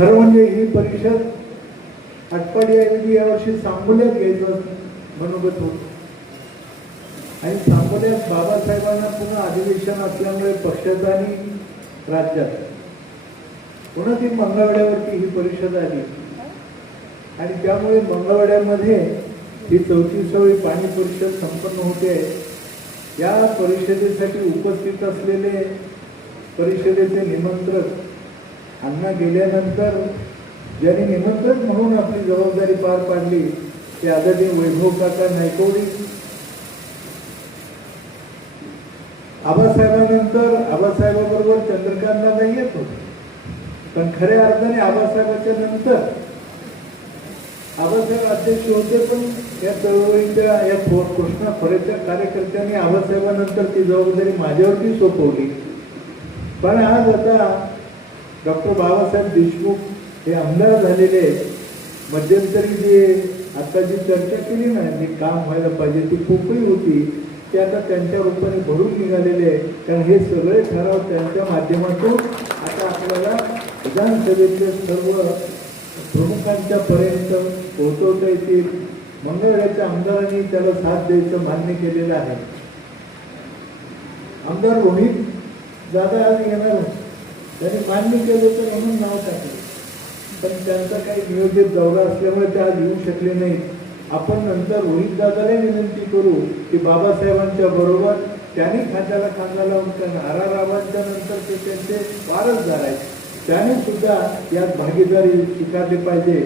खरं म्हणजे ही परिषद आटपाडीऐवजी यावर्षी सांगोल्यात घ्यायचं मनोगत होतं आणि सांगोल्यात बाबासाहेबांना पुन्हा अधिवेशन असल्यामुळे पक्षात आणि राज्यात पुन्हा ती मंगळवेढ्यावरती ही परिषद आली आणि त्यामुळे मंगळवेढ्यामध्ये ही 34वी पाणी परिषद संपन्न होते. या परिषदेसाठी उपस्थित असलेले परिषदेचे निमंत्रक अण्णा गेल्यानंतर ज्यांनी निमंत्रक म्हणून आपली जबाबदारी पार पाडली ते आदरणीय वैभव काका नायकवडी. आबासाहेबांनंतर आबासाहेबाबरोबर चंद्रकांत दादा येत होते, पण खऱ्या अर्थाने आबासाहेबांच्या नंतर आबासाहेब अध्यक्ष होते, पण या चळवळीच्या या कृष्णा खोरेच्या कार्यकर्त्यांनी आबासाहेबांनंतर ती जबाबदारी माझ्यावरती सोपवली. पण आज आता डॉक्टर बाबासाहेब देशमुख हे आमदार झालेले मध्यंतरी जे आता जी चर्चा केली ना, जी काम व्हायला पाहिजे ती पोकळी होती, ते आता त्यांच्या रूपाने भरून निघालेले. कारण हे सगळे ठराव त्यांच्या माध्यमातून आता आपल्याला विधानसभेतले सर्व प्रमुखांच्या पर्यंत पोहोचवता येतील. मंगळवेढ्याच्या आमदारांनी त्याला साथ द्यायचं मान्य केलेलं आहे. आमदार रोहित दादा आज येणार, त्यांनी मान्य केलं तर म्हणून नाव टाकलं, पण त्यांचा काही नियोजित दौरा असल्यामुळे ते आज येऊ शकले नाहीत. आपण नंतर रोहित दादाला विनंती करू की बाबासाहेबांच्या बरोबर त्यांनी खांद्याला खांदा लावून आरारावांच्या नंतर ते त्यांचे वारसदार आहेत, त्याने सुद्धा यात भागीदारी स्वीकारली पाहिजे.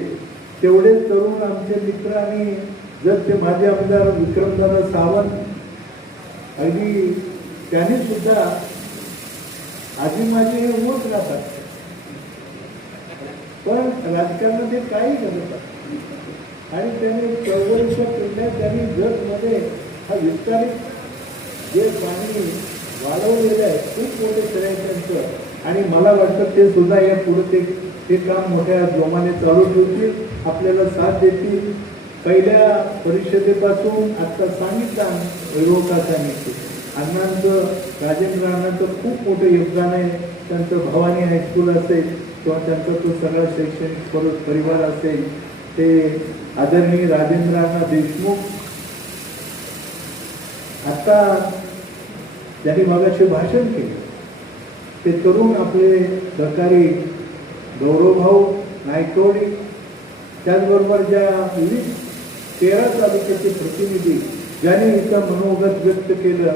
तेवढेच तरुण आमचे मित्र आणि जर ते माझे आमदार विक्रमदादा सावंत अगदी त्यांनी सुद्धा आजी माझे हे होत राहतात, पण राजकारणात ते काही करतात आणि त्यांनी चळवळीच्या पिढ्यात त्यांनी जगमध्ये हा विस्तारित जे पाणी वाढवलेलं आहे खूप मोठे श्रेय त्यांचं. आणि मला वाटतं ते सुद्धा या पुढे ते काम मोठ्या जोमाने चालू ठेवतील, आपल्याला साथ देतील. पहिल्या परिषदेपासून आता सांगितलं वैभवकाकांनी अण्णांचं राजेंद्र अण्णांचं खूप मोठं योगदान आहे. त्यांचं भवानी हायस्कूल असेल किंवा त्यांचा तो सगळा शैक्षणिक परिवार असेल, ते आदरणीय राजेंद्र अण्णा देशमुख आता त्यांनी मगाशी भाषण केलं, ते तरुण आपले सहकारी गौरवभाऊ नायकवडी, त्याचबरोबर ज्या विविध 13 तालुक्याचे प्रतिनिधी ज्यांनी इथं मनोगत व्यक्त केलं.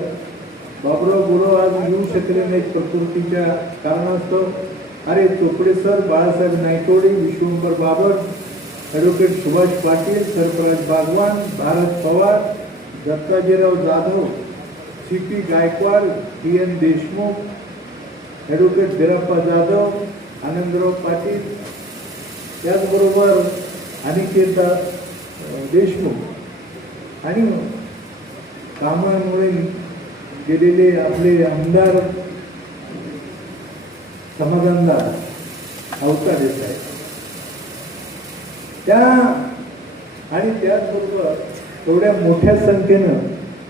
बाबुराव गुरव आज येऊ शकले नाहीत प्रकृतीच्या कारणास्तव. अरे Chopde sir, Balasaheb Nayakwadi, Vishwambhar Babar, advocate Subhash Patil, Sarfaraz Bagwan, Bharat Pawar, Dattajirao Jadhav, CP Gaikwad, TN Deshmukh, advocate Birappa Jadhav, Anandrao Patil, त्याचबरोबर अनिकेत देशमुख आणि कामामुळे गेलेले आपले आमदार समाधानदार अवताडे साहेब, त्या आणि त्याचबरोबर एवढ्या मोठ्या संख्येनं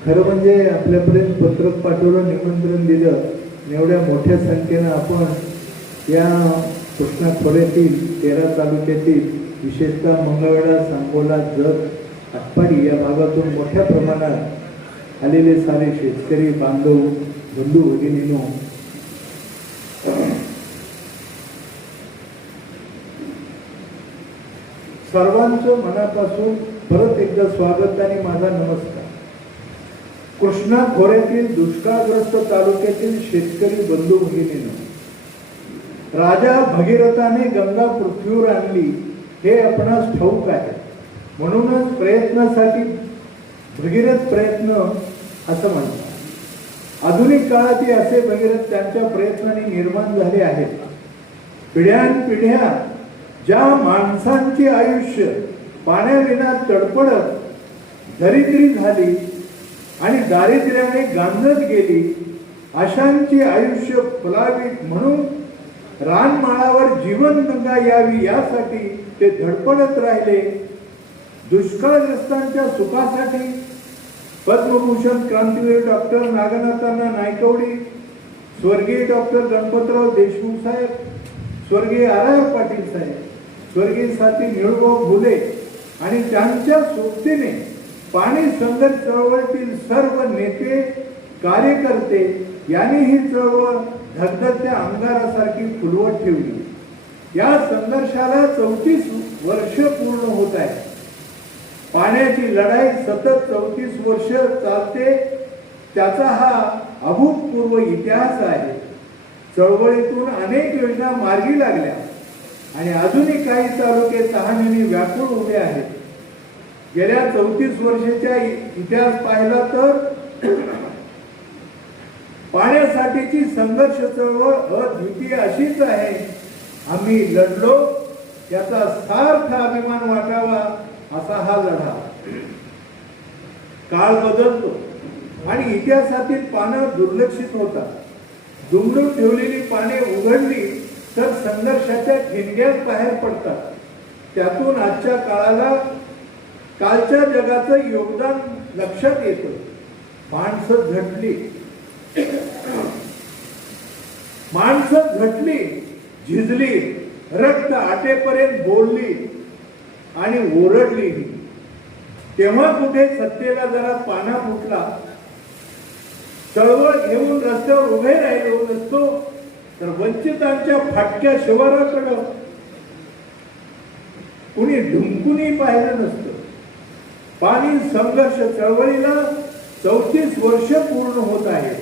खरं म्हणजे आपल्यापर्यंत पत्रक पाठवलं, निमंत्रण दिलं, एवढ्या मोठ्या संख्येनं आपण या कृष्णा खोऱ्यातील 13 तालुक्यातील विशेषतः मंगळवेढा, सांगोला, जत, आटपाडी या भागातून मोठ्या प्रमाणात आलेले सारे शेतकरी बांधव, बंधू भगिनींनो, सर्वांचं मनापासून परत एकदा स्वागत आणि माझा नमस्कार. कृष्णा खोऱ्यातील दुष्काळग्रस्त तालुक्यातील शेतकरी बंधू भगिनींनो, राजा भगीरथाने गंगा पृथ्वीवर आणली हे आपणास ठाऊक आहे. म्हणूनच प्रयत्नासाठी भगीरथ प्रयत्न असं म्हणतात. आधुनिक काळात असे भगीरथ त्यांच्या प्रयत्नाने निर्माण झाले आहेत. पिढ्यानपिढ्या ज्या माणसांचे आयुष्य पाण्याविना तडफडत दरिद्री झाली आणि दारिद्र्याने गांजत गेली, अशांचे आयुष्य फुलावीत म्हणून रानमाळावर जीवनगंगा यावी यासाठी ते धडपडत राहिले. दुष्काळग्रस्तांच्या सुखासाठी पद्मभूषण क्रांतीवीर डॉक्टर नागनाथांना नायकवडी, स्वर्गीय डॉक्टर गणपतराव देशमुख साहेब, स्वर्गीय आर पाटील साहेब, स्वर्गीय साथी निळूभाऊ फुले आणि त्यांच्या सोबतीने पाणी संघर्ष चळवळीतील सर्व नेते कार्यकर्ते यांनी ही चळवळ धगधगत्या अंगारासारखी फुलवत ठेवली. या संघर्षाला 34 वर्ष पूर्ण होत आहे. पाण्याची लढाई सतत 34 वर्ष चालते. त्याचा हा अभूतपूर्व इतिहास आहे. चळवळीतून अनेक योजना मार्गी लागल्या आणि अजूनही काही तालुके तहानेने व्याकुळ उभे आहेत. गेल्या 34 वर्षाचा इतिहास पाहिला तर पाण्यासाठीची संघर्ष चळवळ अद्वितीय अशीच आहे. आम्ही लढलो याचा सार्थ अभिमान वाटावा असा हा लढा. काळ बदलतो आणि इतिहासातील पानं दुर्लक्षित होतात. दुमडून ठेवलेली पाने उघडली तर संघर्षाच्या ठिणग्यात बाहेर पडतात. त्यातून आजच्या काळाला कालच्या जगाचं योगदान लक्षात येतं. माणसं झटली, झिजली, रक्त आटेपर्यंत बोलली आणि ओरडली. तेव्हा कुठे सत्तेला जरा पाना फुटला. चळवळ घेऊन रस्त्यावर उभे राहिलो नसतो तर वंचितांच्या फाटक्या शिवाराकडं कुणी ढुंकूनही पाहिलं नसतं. पाणी संघर्ष चळवळीला 34 वर्ष पूर्ण होत आहे.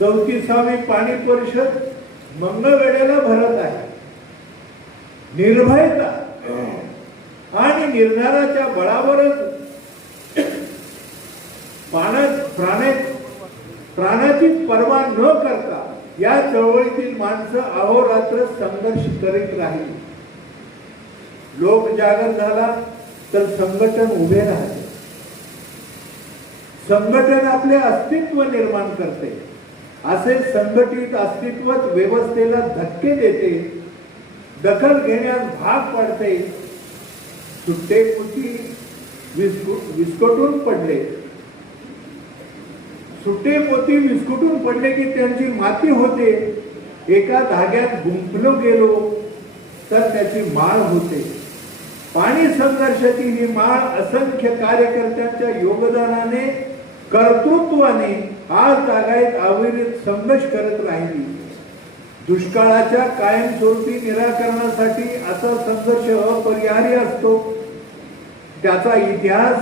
34वी पाणी परिषद मंगळवेढ्याला भरत आहे. निर्भयता आणि निर्धाराच्या बळावरच प्राणाची पर्वा न करता या चळवळीतील माणसं अहोरात्र संघर्ष करीत राहील. लोक जागर झाला तर संघटन उभे राहते. संघटन आपले अस्तित्व निर्माण करते. असे संघटित अस्तित्वच व्यवस्थेला धक्के देते, दखल घेण्यास भाग पाडते. सुट्टेपोटी विस्कटून पडले की त्यांची माती होते. एका धाग्यात गुंफलो गेलो तर त्याची माळ होते. पाणी संघर्षाची ही माळ असंख्य कार्यकर्त्यांच्या योगदानाने, कर्तृत्वाने आज तागायत अविरत संघर्ष करत राहिली. दुष्काळाच्या कायमस्वरूपी निराकरणासाठी असा संघर्ष अपरिहार्य असतो. त्याचा इतिहास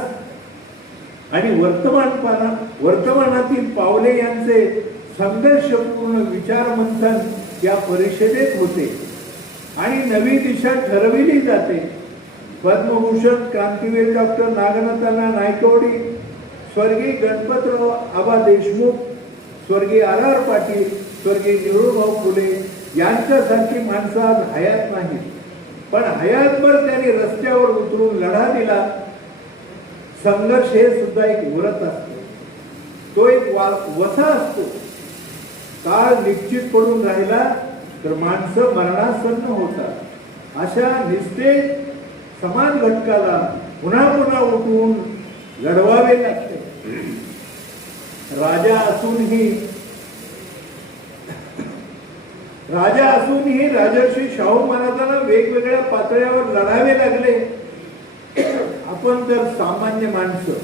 आणि वर्तमानातील पावले यांचे संघर्षपूर्ण विचारमंथन या परिषदेत होते आणि नवी दिशा ठरविली जाते. पद्मभूषण क्रांतीवीर डॉक्टर नागनाथांना नायकवडी, स्वर्गीय गणपतराव आबा देशमुख, स्वर्गीय आर पाटील, स्वर्गीय निळूभाऊ फुले यांच्यासारखी माणसं आज हयात नाही. पण हयातभर त्यांनी रस्त्यावर उतरून लढा दिला. संघर्ष हे सुद्धा एक व्रत असतो. तो एक वसा असतो. काळ निश्चित पडून राहिला तर माणसं मरणासन्न होतात. अशा निस्तेज समान घटकाला पुन्हा पुन्हा उठवून लढवावे लागते. राजा असूनही राजर्षी शाहू महाराजांना वेगवेगळ्या पातळ्यावर लढावे लागले. आपण तर सामान्य माणसं,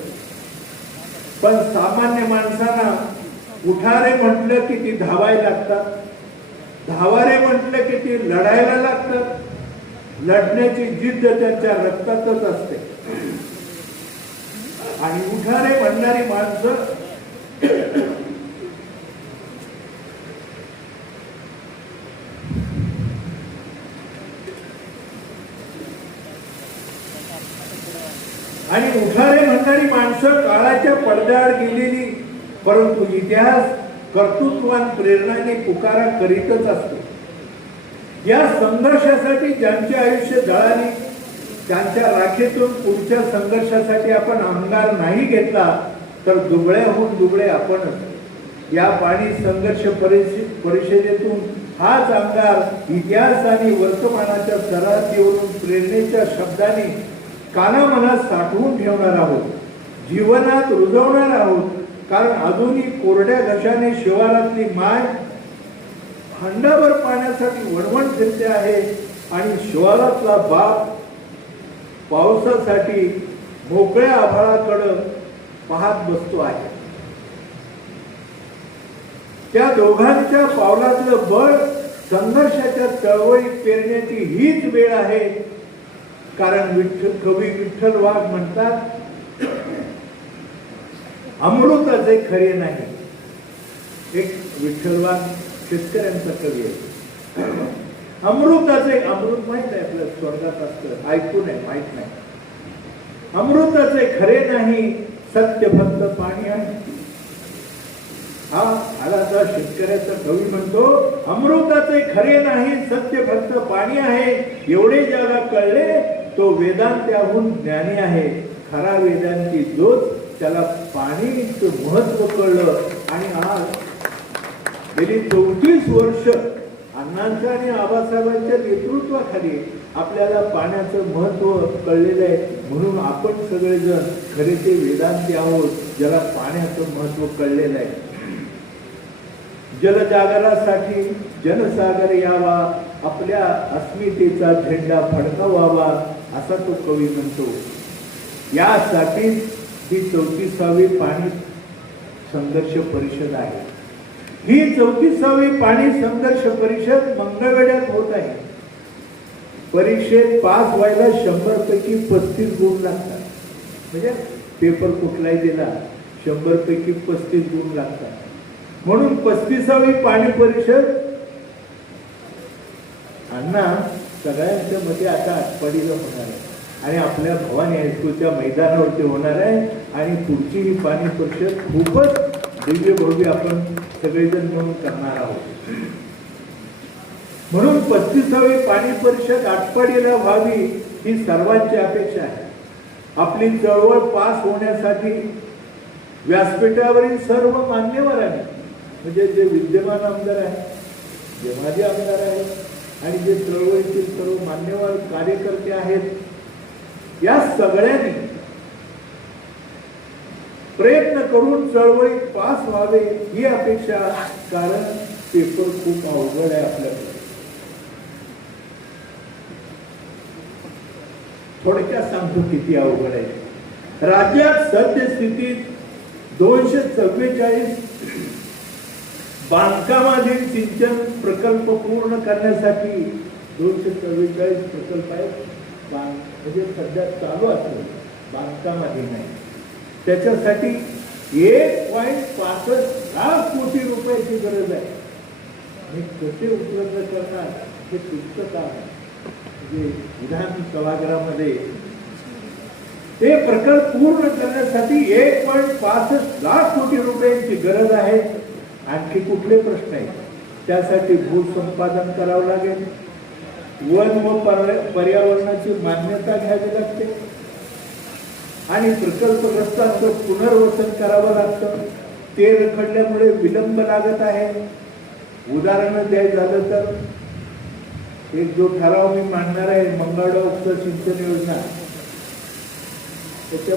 पण सामान्य माणसांना उठारे म्हटलं की ती धावायला लागतात, धावारे म्हटलं की ती लढायला लागतात. लढण्याची जिद्द त्यांच्या रक्तातच असते. आणि उठारे म्हणणारी माणसं काळाच्या पडद्याआड गेलेली, परंतु इतिहास कर्तृत्वान प्रेरणाने पुकारा करीतच असतो. या संघर्षासाठी ज्यांचे आयुष्य जळाले त्यांच्या राखेतून पुढच्या संघर्षासाठी आपण अंगार नाही घेतला तर दुबळ्याहून दुबळे आपणच. या पाणी संघर्ष परिषदेतून हाच अंगार इतिहास आणि वर्तमानाच्या सरहद्दीवरून प्रेरणेच्या शब्दाने कानामनात साठवून ठेवणार आहोत, जीवनात रुजवणार आहोत. कारण अजूनही कोरड्या घशाने शिवारातली माय हंडाभर पाण्यासाठी वणवण फिरते आहे आणि शिवारातला बाप पावसासाठी मोकळ्या आभाळाकडे पाहत बसतो आहे. त्या दोघांच्या पावलातलं बळ संघर्षाच्या चळवळीत पेरण्याची हीच वेळ आहे. कारण कवी विठ्ठल वाघ म्हणतात, अमृताचे खरे नाही. एक विठ्ठल वाघ शेतकऱ्यांचा कवी आहे. अमृताचे, अमृत माहित आहे आपल्या स्वर्गात असतं, ऐकून आहे, माहित नाही. अमृताचे खरे नाही, सत्य फक्त पाणी आहे. हा आलाचा शेतकऱ्याचा कवी म्हणतो, अमृताचे खरे नाही, सत्य फक्त पाणी आहे. एवढे ज्याला कळले तो वेदांत्याहून ज्ञानी आहे. खरा वेदांची जोच, त्याला पाणीचं महत्व कळलं. आणि आज गेली 34 वर्ष अण्णांच्या आणि आबासाहेबांच्या नेतृत्वाखाली आपल्याला पाण्याचं महत्व कळलेलं आहे. म्हणून आपण सगळेजण खरे ते वेदांती आहोत, ज्याला पाण्याचं महत्व कळलेलं आहे. जलजागरासाठी जनसागर यावा, आपल्या अस्मितेचा झेंडा फडकावावा, असा तो कवी म्हणतो. यासाठी ही 34वी पाणी संघर्ष परिषद आहे. ही 34वी पाणी संघर्ष परिषद मंगळवेढ्यात होत आहे. परीक्षेत पास व्हायला 100 पैकी 35 गुण लागतात. म्हणजे पेपर कुठलाही दिला 100 पैकी 35 गुण लागतात. म्हणून 35वी पाणी परिषद अण्णा सगळ्यांच्या मध्ये आता आटपाडीला होणार आहे आणि आपल्या भवानी हायस्कूलच्या मैदानावरती होणार आहे. आणि पुढची ही पाणी परिषद खूपच दिव्य भव्य आपण सगळेजण मिळून करणार आहोत. म्हणून 35वी पाणी परिषद आटपाडीला व्हावी ही सर्वांची अपेक्षा आहे. आपली चळवळ पास होण्यासाठी व्यासपीठावरील सर्व मान्यवरांनी, म्हणजे जे विद्यमान आमदार आहेत, जे माजी आमदार आहेत आणि जे चळवळीतील सर्व मान्यवर कार्यकर्ते आहेत, या सगळ्यांनी प्रयत्न करून चळवळीत पास व्हावे ही अपेक्षा. कारण पेपर खूप अवघड आहे आपल्याकडे. थोडक्यात सांगतो किती अवघड आहे. राज्यात सद्यस्थितीत 244 बांधकामाधीन सिंचन प्रकल्प पूर्ण करण्यासाठी 244 प्रकल्प आहेत. म्हणजे सध्या चालू असेल, बांधकामाधीन आहे. त्याच्यासाठी 1.65 लाख कोटी रुपयाची गरज आहे. आणि कसे उपलब्ध करणार हे पुस्तक आहे. म्हणजे विधान सभागृहामध्ये ते प्रकल्प पूर्ण करण्यासाठी 1.65 लाख कोटी रुपयांची गरज आहे. आणखी कुठले प्रश्न आहेत? त्यासाठी भूसंपादन करावं लागेल, वन व पर्यावरणाची मान्यता घ्यावी लागते आणि प्रकल्पग्रस्तांचं पुनर्वसन करावं लागतं. ते रखडल्यामुळे विलंब लागत आहे. उदाहरण द्यायचं झालं तर एक जो ठराव मी मांडणार आहे, मंगळवेढा उपसा सिंचन योजना, त्याच्या